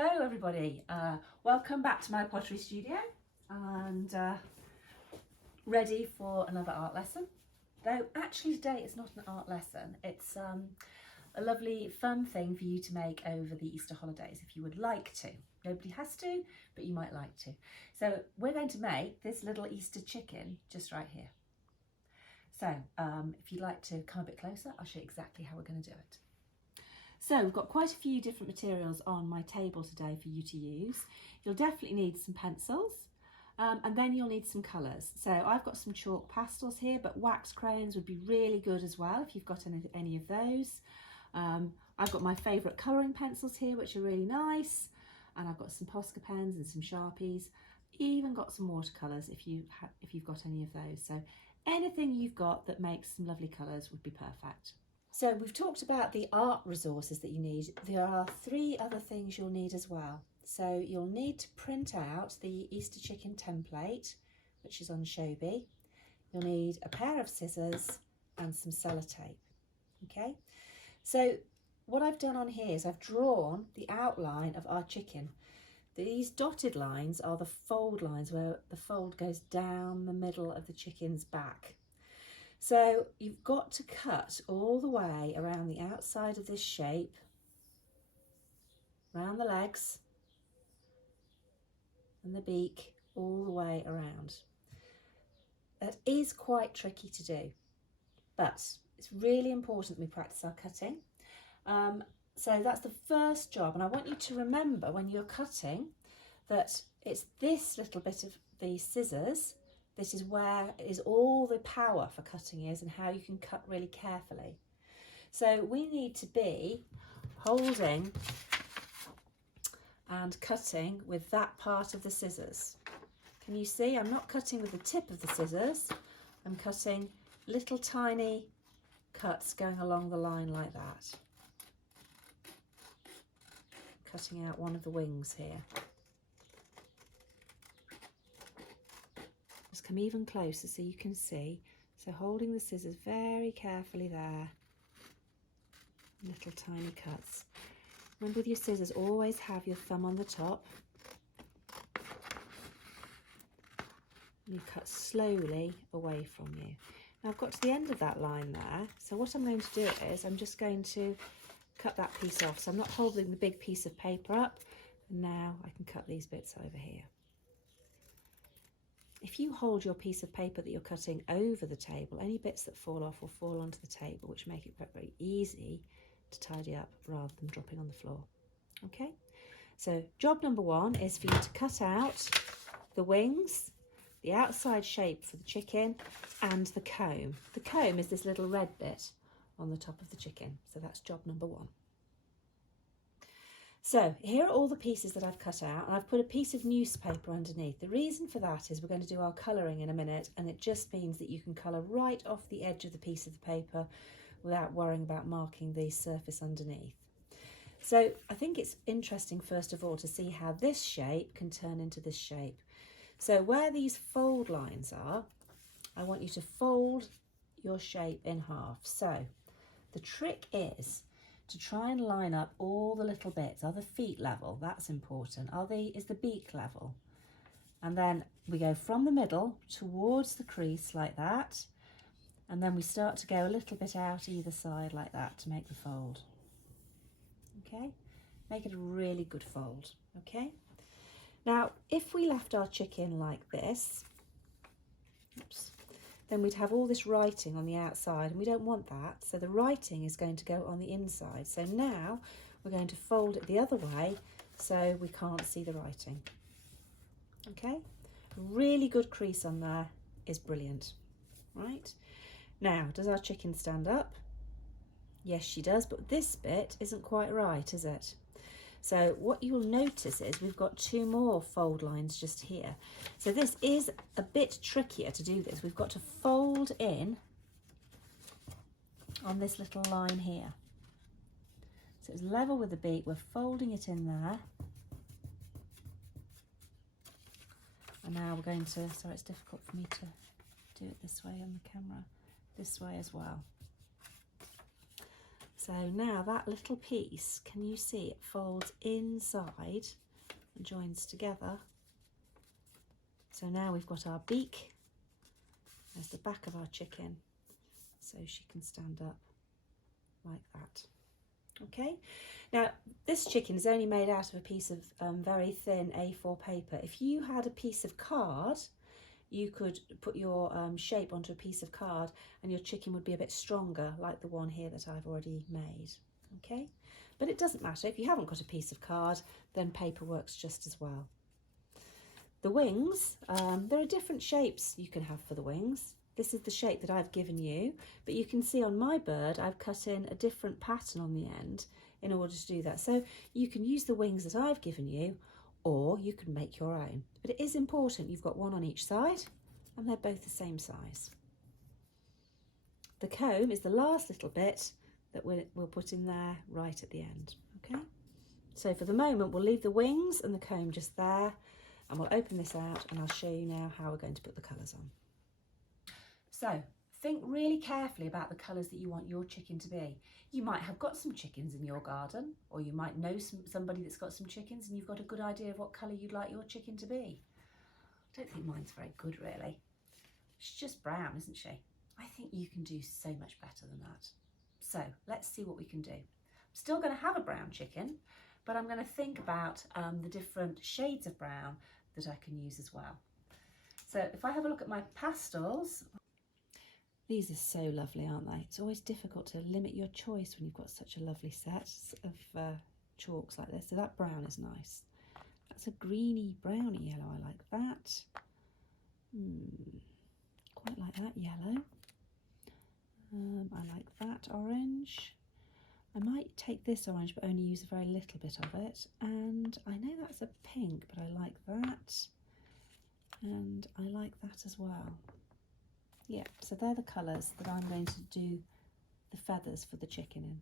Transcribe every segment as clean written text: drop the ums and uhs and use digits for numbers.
Hello everybody, welcome back to my pottery studio and ready for another art lesson. Though actually today it's not an art lesson, it's a lovely fun thing for you to make over the Easter holidays if you would like to. Nobody has to, but you might like to. So we're going to make this little Easter chicken just right here. So if you'd like to come a bit closer, I'll show you exactly how we're going to do it. So we've got quite a few different materials on my table today for you to use. You'll definitely need some pencils and then you'll need some colours. So I've got some chalk pastels here, but wax crayons would be really good as well if you've got any of those. I've got my favourite colouring pencils here, which are really nice, and I've got some Posca pens and some Sharpies. Even got some watercolours if you've got any of those. So anything you've got that makes some lovely colours would be perfect. So we've talked about the art resources that you need. There are 3 other things you'll need as well. So you'll need to print out the Easter chicken template, which is on Shobi. You'll need a pair of scissors and some sellotape. Okay, so what I've done on here is I've drawn the outline of our chicken. These dotted lines are the fold lines where the fold goes down the middle of the chicken's back. So you've got to cut all the way around the outside of this shape, around the legs and the beak, all the way around. That is quite tricky to do, but it's really important we practice our cutting. So that's the first job, and I want you to remember when you're cutting that it's this little bit of the scissors. This is where is all the power for cutting is, and how you can cut really carefully. So we need to be holding and cutting with that part of the scissors. Can you see? I'm not cutting with the tip of the scissors. I'm cutting little tiny cuts going along the line like that. Cutting out one of the wings here. Just come even closer so you can see. So holding the scissors very carefully there. Little tiny cuts. Remember, with your scissors, always have your thumb on the top. And you cut slowly away from you. Now I've got to the end of that line there. So what I'm going to do is I'm just going to cut that piece off. So I'm not holding the big piece of paper up. And now I can cut these bits over here. If you hold your piece of paper that you're cutting over the table, any bits that fall off will fall onto the table, which make it very easy to tidy up rather than dropping on the floor. Okay, so job number 1 is for you to cut out the wings, the outside shape for the chicken, and the comb. The comb is this little red bit on the top of the chicken. So that's job number 1. So here are all the pieces that I've cut out, and I've put a piece of newspaper underneath. The reason for that is we're going to do our colouring in a minute, and it just means that you can colour right off the edge of the piece of the paper without worrying about marking the surface underneath. So I think it's interesting first of all to see how this shape can turn into this shape. So where these fold lines are, I want you to fold your shape in half. So the trick is to try and line up all the little bits. Are the feet level? That's important. Is the beak level? And then we go from the middle towards the crease like that. And then we start to go a little bit out either side like that to make the fold. Okay, make it a really good fold. Okay, now if we left our chicken like this, oops, then we'd have all this writing on the outside, and we don't want that. So the writing is going to go on the inside. So now we're going to fold it the other way so we can't see the writing. Okay, a really good crease on there is brilliant. Right, now does our chicken stand up? Yes, she does, but this bit isn't quite right, is it? So what you'll notice is we've got 2 more fold lines just here. So this is a bit trickier to do this. We've got to fold in on this little line here. So it's level with the beak, we're folding it in there. And now we're going to, sorry it's difficult for me to do it this way on the camera, this way as well. So now that little piece, can you see it folds inside and joins together? So now we've got our beak. There's the back of our chicken, so she can stand up like that. Okay, now this chicken is only made out of a piece of very thin A4 paper. If you had a piece of card, you could put your shape onto a piece of card and your chicken would be a bit stronger, like the one here that I've already made. Okay, but it doesn't matter. If you haven't got a piece of card, then paper works just as well. The wings, there are different shapes you can have for the wings. This is the shape that I've given you, but you can see on my bird I've cut in a different pattern on the end in order to do that. So you can use the wings that I've given you, or you can make your own. But it is important you've got one on each side and they're both the same size. The comb is the last little bit that we'll put in there right at the end. Okay, so for the moment we'll leave the wings and the comb just there, and we'll open this out and I'll show you now how we're going to put the colours on. So think really carefully about the colours that you want your chicken to be. You might have got some chickens in your garden, or you might know somebody that's got some chickens and you've got a good idea of what colour you'd like your chicken to be. I don't think mine's very good really. She's just brown, isn't she? I think you can do so much better than that. So let's see what we can do. I'm still going to have a brown chicken, but I'm going to think about the different shades of brown that I can use as well. So if I have a look at my pastels, these are so lovely, aren't they? It's always difficult to limit your choice when you've got such a lovely set of chalks like this. So that brown is nice. That's a greeny browny yellow. I like that. Quite like that yellow. I like that orange. I might take this orange but only use a very little bit of it. And I know that's a pink, but I like that. And I like that as well. Yeah, so they're the colours that I'm going to do the feathers for the chicken in.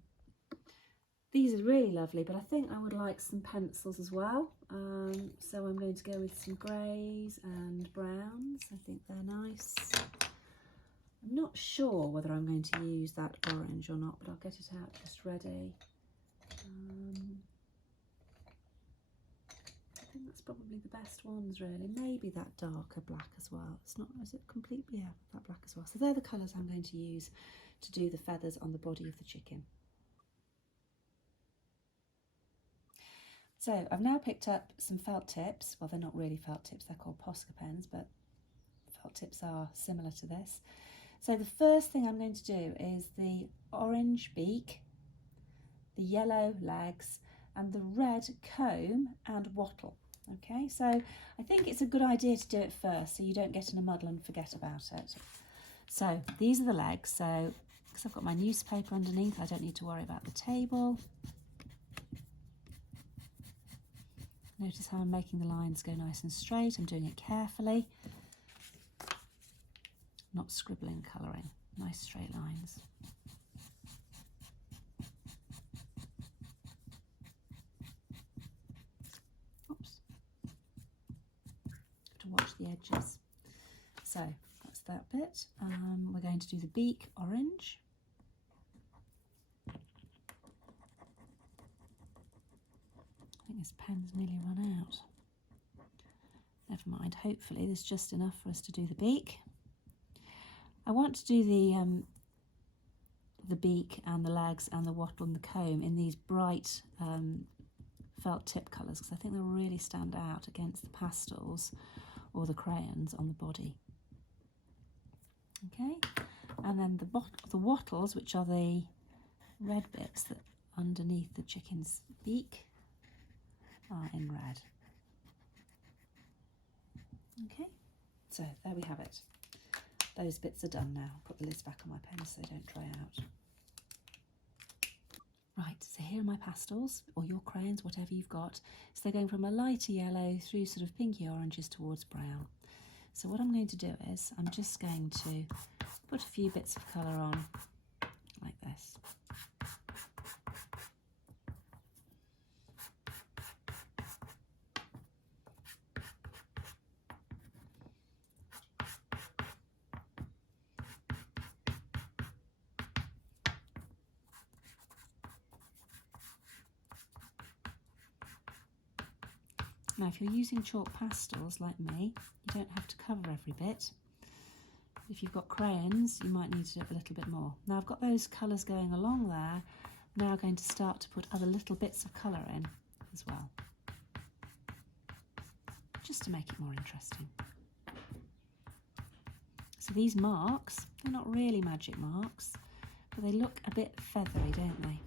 These are really lovely, but I think I would like some pencils as well. So I'm going to go with some greys and browns. I think they're nice. I'm not sure whether I'm going to use that orange or not, but I'll get it out just ready. I think that's probably the best ones really. Maybe that darker black as well. It's not, is it completely, yeah, that black as well. So they're the colours I'm going to use to do the feathers on the body of the chicken. So I've now picked up some felt tips. Well, they're not really felt tips, they're called Posca pens, but felt tips are similar to this. So the first thing I'm going to do is the orange beak, the yellow legs, and the red comb and wattle. Okay, so I think it's a good idea to do it first so you don't get in a muddle and forget about it. So these are the legs. So because I've got my newspaper underneath, I don't need to worry about the table. Notice how I'm making the lines go nice and straight. I'm doing it carefully, not scribbling, colouring, nice straight lines. Oops. Have to watch the edges. So that's that bit. We're going to do the beak orange. I think this pen's nearly run out. Never mind, hopefully there's just enough for us to do the beak. I want to do the beak and the legs and the wattle and the comb in these bright felt tip colours because I think they'll really stand out against the pastels or the crayons on the body. Okay, and then the wattles, which are the red bits that underneath the chicken's beak, are in red. Okay, so there we have it. Those bits are done now. I'll put the lids back on my pens so they don't dry out. Right, so here are my pastels, or your crayons, whatever you've got. So they're going from a lighter yellow through sort of pinky oranges towards brown. So what I'm going to do is I'm just going to put a few bits of colour on like this. Now if you're using chalk pastels like me, you don't have to cover every bit. If you've got crayons, you might need to do a little bit more. Now I've got those colours going along there. Now I'm going to start to put other little bits of colour in as well, just to make it more interesting. So these marks, they're not really magic marks, but they look a bit feathery, don't they?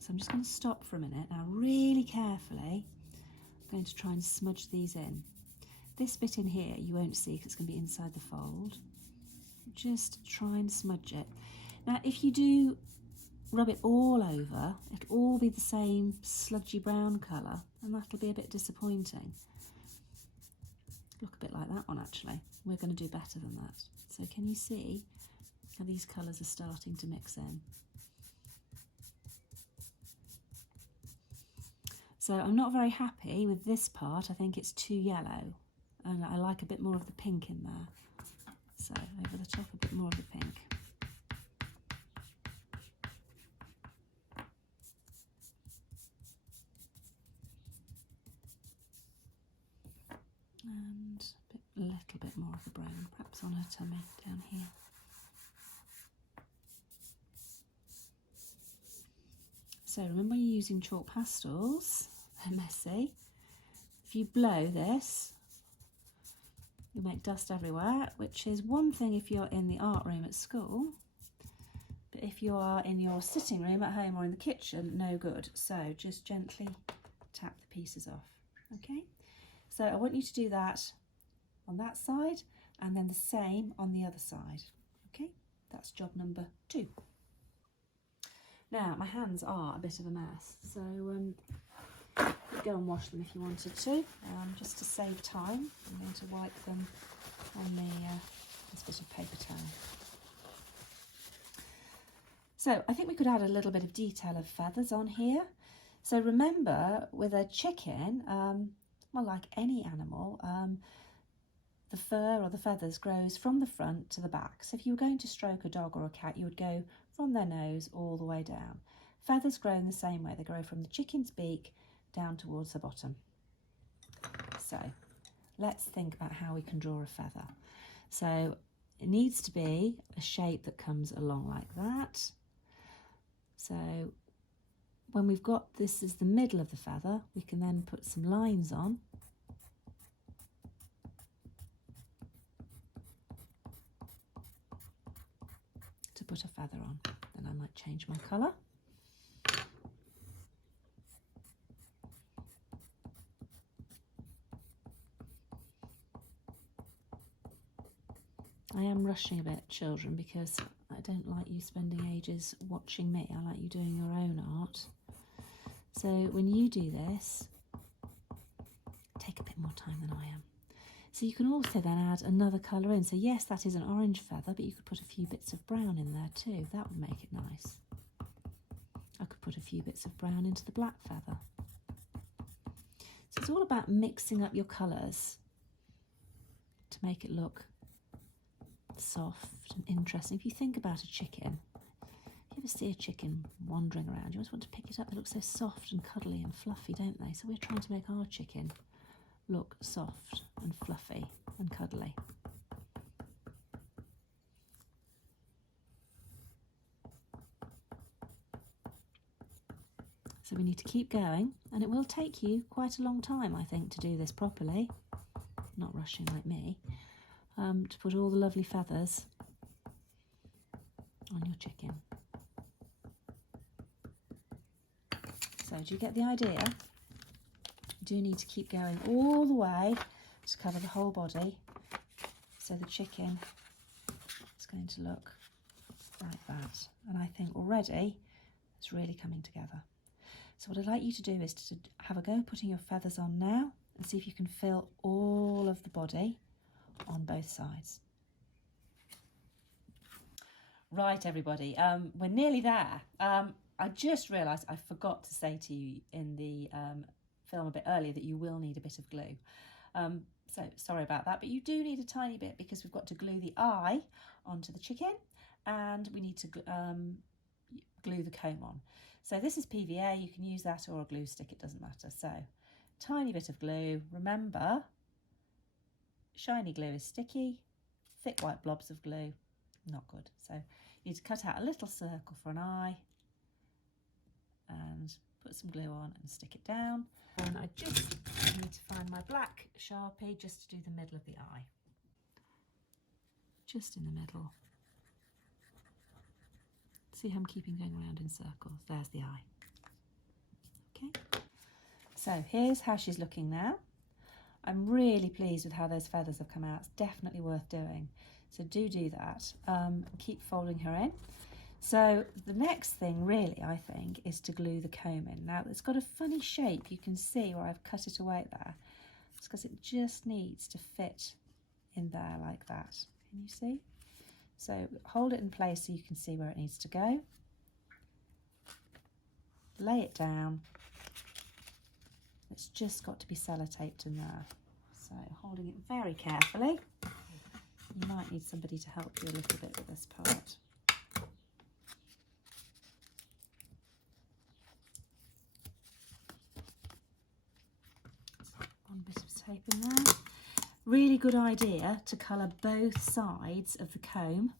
So I'm just going to stop for a minute now, really carefully. I'm going to try and smudge these in. This bit in here you won't see because it's going to be inside the fold. Just try and smudge it. Now if you do rub it all over, it'll all be the same sludgy brown colour, and that'll be a bit disappointing. Look a bit like that one actually. We're going to do better than that. So can you see how these colours are starting to mix in? So I'm not very happy with this part. I think it's too yellow, and I like a bit more of the pink in there. So over the top a bit more of the pink. And a little bit more of the brown, perhaps on her tummy down here. So remember when you're using chalk pastels, they're messy. If you blow this, you'll make dust everywhere, which is one thing if you're in the art room at school, but if you are in your sitting room at home or in the kitchen, no good. So just gently tap the pieces off, okay? So I want you to do that on that side and then the same on the other side, okay? That's job number 2. Now, my hands are a bit of a mess, so go and wash them if you wanted to, just to save time. I'm going to wipe them on this bit of paper towel. So I think we could add a little bit of detail of feathers on here. So remember, with a chicken, well, like any animal, the fur or the feathers grows from the front to the back. So if you were going to stroke a dog or a cat, you would go from their nose all the way down. Feathers grow in the same way. They grow from the chicken's beak down towards the bottom. So let's think about how we can draw a feather. So it needs to be a shape that comes along like that. So when we've got this as the middle of the feather, we can then put some lines on. To put a feather on. Then I might change my colour. I am rushing a bit, children, because I don't like you spending ages watching me. I like you doing your own art. So when you do this, take a bit more time than I am. So you can also then add another colour in. So yes, that is an orange feather, but you could put a few bits of brown in there too. That would make it nice. I could put a few bits of brown into the black feather. So it's all about mixing up your colours to make it look soft and interesting. If you think about a chicken, if you ever see a chicken wandering around, you always want to pick it up. They look so soft and cuddly and fluffy, don't they? So we're trying to make our chicken look soft and fluffy and cuddly. So we need to keep going, and it will take you quite a long time, I think, to do this properly, not rushing like me, to put all the lovely feathers on your chicken. So do you get the idea? You do need to keep going all the way to cover the whole body, so the chicken is going to look like that. And I think already it's really coming together. So what I'd like you to do is to have a go putting your feathers on now and see if you can fill all of the body on both sides. Right, everybody, we're nearly there. I just realised I forgot to say to you in the film a bit earlier that you will need a bit of glue. So sorry about that, but you do need a tiny bit because we've got to glue the eye onto the chicken and we need to glue the comb on. So this is PVA, you can use that or a glue stick, it doesn't matter. So tiny bit of glue. Remember, shiny glue is sticky, thick white blobs of glue, not good. So you need to cut out a little circle for an eye and put some glue on and stick it down. And I just need to find my black Sharpie just to do the middle of the eye. Just in the middle. See how I'm keeping going around in circles. There's the eye. Okay. So here's how she's looking now. I'm really pleased with how those feathers have come out. It's definitely worth doing. So do that. Keep folding her in. So the next thing really, I think, is to glue the comb in. Now it's got a funny shape. You can see where I've cut it away there. It's because it just needs to fit in there like that. Can you see? So hold it in place so you can see where it needs to go. Lay it down. It's just got to be sellotaped in there. So holding it very carefully. You might need somebody to help you a little bit with this part. One bit of tape in there. Really good idea to colour both sides of the comb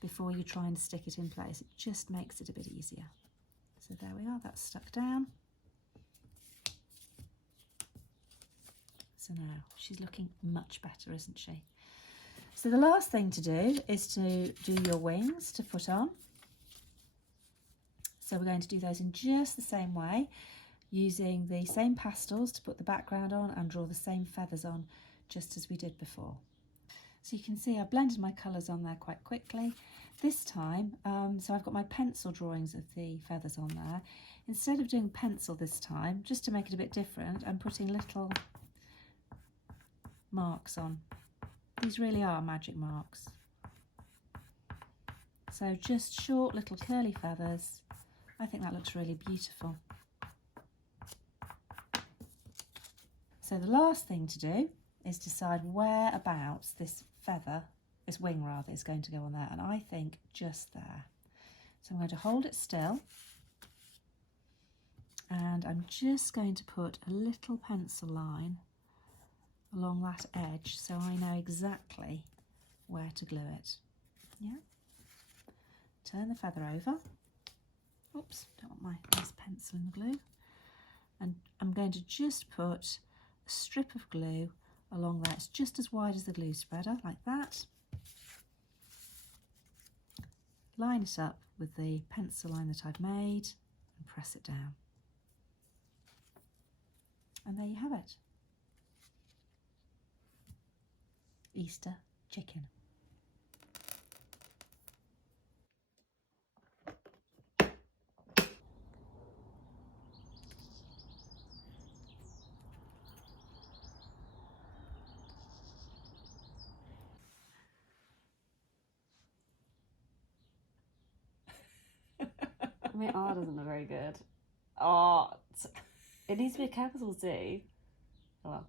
before you try and stick it in place. It just makes it a bit easier. So there we are, that's stuck down. So now she's looking much better, isn't she? So the last thing to do is to do your wings to put on. So we're going to do those in just the same way, using the same pastels to put the background on and draw the same feathers on just as we did before. So you can see I've blended my colours on there quite quickly. This time, so I've got my pencil drawings of the feathers on there. Instead of doing pencil this time, just to make it a bit different, I'm putting little marks on. These really are magic marks. So just short little curly feathers. I think that looks really beautiful. So the last thing to do is decide whereabouts this feather, this wing rather, is going to go on there, and I think just there. So I'm going to hold it still and I'm just going to put a little pencil line along that edge so I know exactly where to glue it. Yeah. Turn the feather over. Oops, don't want my nice pencil in the glue. And I'm going to just put a strip of glue along there. It's just as wide as the glue spreader, like that. Line it up with the pencil line that I've made and press it down. And there you have it. Easter chicken. My R doesn't look very good. Oh, it needs to be a capital D. Oh well.